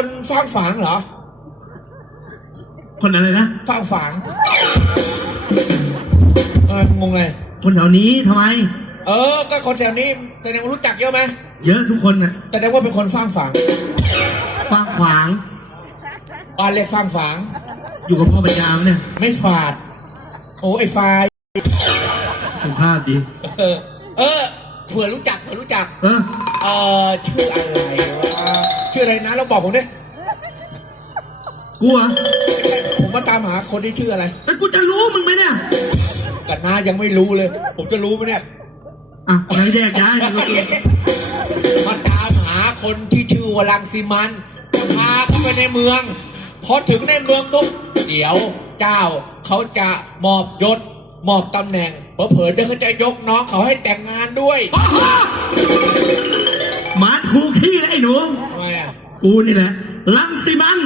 คนฟางฝางเหรอ คนอะไรนะ ฟางฝางเอองงเลย คนแถวนี้ทำไม เออ ก็คนแถวนี้แสดงว่ารู้จักเยอะไหมเยอะทุกคนน่ะแสดงว่าเป็นคนฟางฝางฟางขวาง บ้านเรียกฟางฝาง อยู่กับพ่อปัญญามเนี่ยไม่ฝาด โอ้ไอ้ฟายสุภาพดี เออ เออ เผื่อรู้จัก เผื่อรู้จัก เออ เออชื่ออะไรวะ ชื่ออะไรนะเราบอกผมดิกูเหรอผมมาตามหาคนที่ชื่ออะไร แต่กูจะรู้มึงไหมเนี่ย กันนายังไม่รู้เลย ผมจะรู้ไหมเนี่ย อะงั้นแยกย้ายกันกูมาตามหาคนที่ชื่อว่าลังสิมันจะพาเข้าไปในเมือง พอถึงในเมืองปุ๊บเดี๋ยวเจ้าเขาจะมอบยศมอบตำแหน่งเผลอๆเดี๋ยวเขาจะยกน้องเขาให้แต่งงานด้วยโอ้โหหมาถูกที่แล้วไอ้หนู ทำไมอะ กูนี่แหละลังสิมัน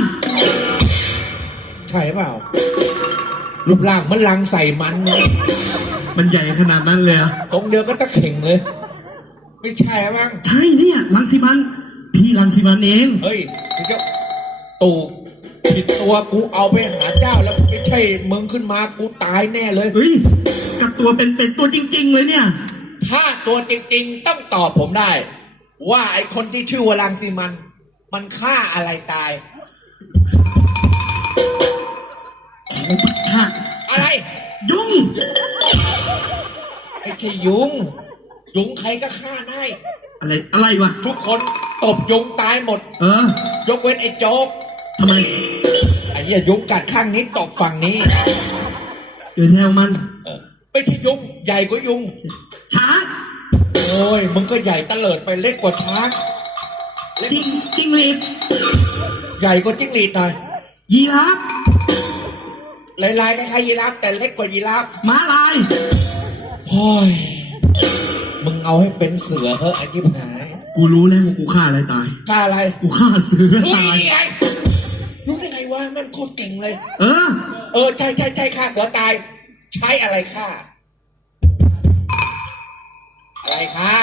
ใช่เปล่า รูปร่างมันลังใส่มันเลยมันใหญ่ขนาดนั้นเลยเหรอะทรงเดียวก็ตะเข่งเลย ไม่ใช่มั้งใช่เนี่ยลังสิมัน พี่ลังสิมันเอง เฮ้ยมึงจะตู่ผิดตัวกูเอาไปหาเจ้าแล้วไม่ใช่มึงขึ้นมากูตายแน่เลย เฮ้ยกับตัวเป็นเป็นตัวจริง ๆ เลยเนี่ย ถ้าตัวจริง ๆ ต้องตอบผมได้ ว่าไอ้คนที่ชื่อว่าลังสีมัน มันฆ่าอะไรตาย ค่ะอะไร ยุ่ง ไอ้ใช่ยุง ยุงใครก็ฆ่าได้ อะไร อะไรวะ ทุกคนตบยุงตายหมด เออ ยกเว้นไอ้โจ๊กทำไม ไอ้เหี้ยยุงกัดข้างนี้ตบฝั่งนี้เดี๋ยวแทวมัน เออไม่ใช่ยุง ใหญ่กว่ายุง ช้าง โอ้ยมึงก็ใหญ่ตะเลิดไปเล็กกว่าช้างเล็กจริง จริงหรีดใหญ่กว่าจิ้งหรีดหน่อยยีราฟลายลายๆคล้ายๆยีราฟแต่เล็กกว่ายีราฟม้าลายโอ้ยมึงเอาให้เป็นเสือเฮ้อะไอ้ที่หายกูรู้แล้วว่ากูฆ่าอะไรตายฆ่าอะไรกูฆ่าเสือรู้ตาย ได้ไงรู้ได้ไงวะแม่งโคตรเก่งเลย เออ เออใช่ใช่ใช่ฆ่าหัวตาย ใช้อะไรฆ่าอะไรฆ่า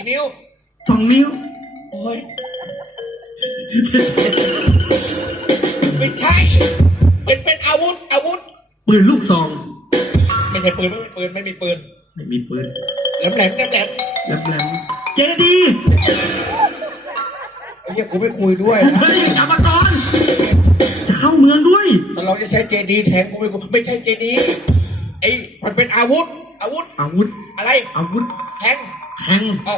อีนิ้วสองนิ้ว โอ้ยไม่ใช่ เป็นเป็นอาวุธ อาวุธ ปืนลูกซอง ไม่ใช่ปืนไม่มีปืนไม่มีปืนไม่มีปืนแหลมแหลมแหลมแหลมแหลมแหลมเจดีไอ้เหี้ยกูไม่คุยด้วยนะเฮ้ยกลับมาก่อนจะเข้าเมืองด้วย แต่เราจะใช้เจดีแทงกูไม่คุยไม่ใช่เจดีไอ้มันเป็นอาวุธ อาวุธ อาวุธ อะไร อาวุธ แทง แทงเออ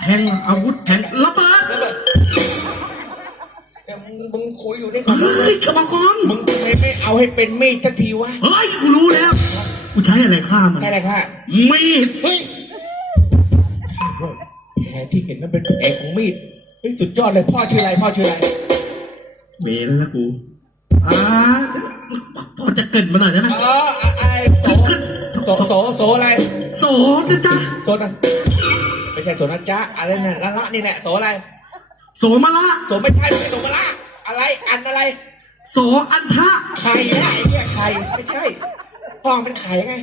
แทงอาวุธแทงระเบิดแล้วแบบเดี๋ยวมึงมึงคุยอยู่ได้ก่อนเฮ้ยกลับมาก่อนมึงทำไมไม่เอาให้เป็นมีดสักทีวะเฮ้ยกูรู้แล้วกูใช้อะไรฆ่ามันใช่อะไรค่ะมีดเฮ้ยแผลที่เห็นนั่นเป็นแผลของมีดเฮ้ยสุดยอดเลยพ่อชื่ออะไรพ่อชื่ออะไรเวรแล้วกูอ่าพอจะเกรินมาหน่อยได้ไหมอ๋อไอ้โสโสโสโสอะไรโสนะจ๊ะโสนะ ไม่ใช่โสนะจ๊ะอะไรน่ะละละนี่แหละโสอะไร โสมาละโสไม่ใช่ไม่ใช่โสมะละอะไรอันอะไร โสอันทะไข่นะไอ้เนี่ยไข่ไม่ใช่ห้องเป็นไข่ไง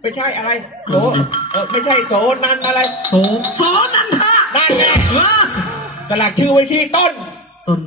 ไม่ใช่อะไรโสเออไม่ใช่โสนันอะไรโสโสนันทะนั่นไงเออสลักชื่อไว้ที่ต้นต้น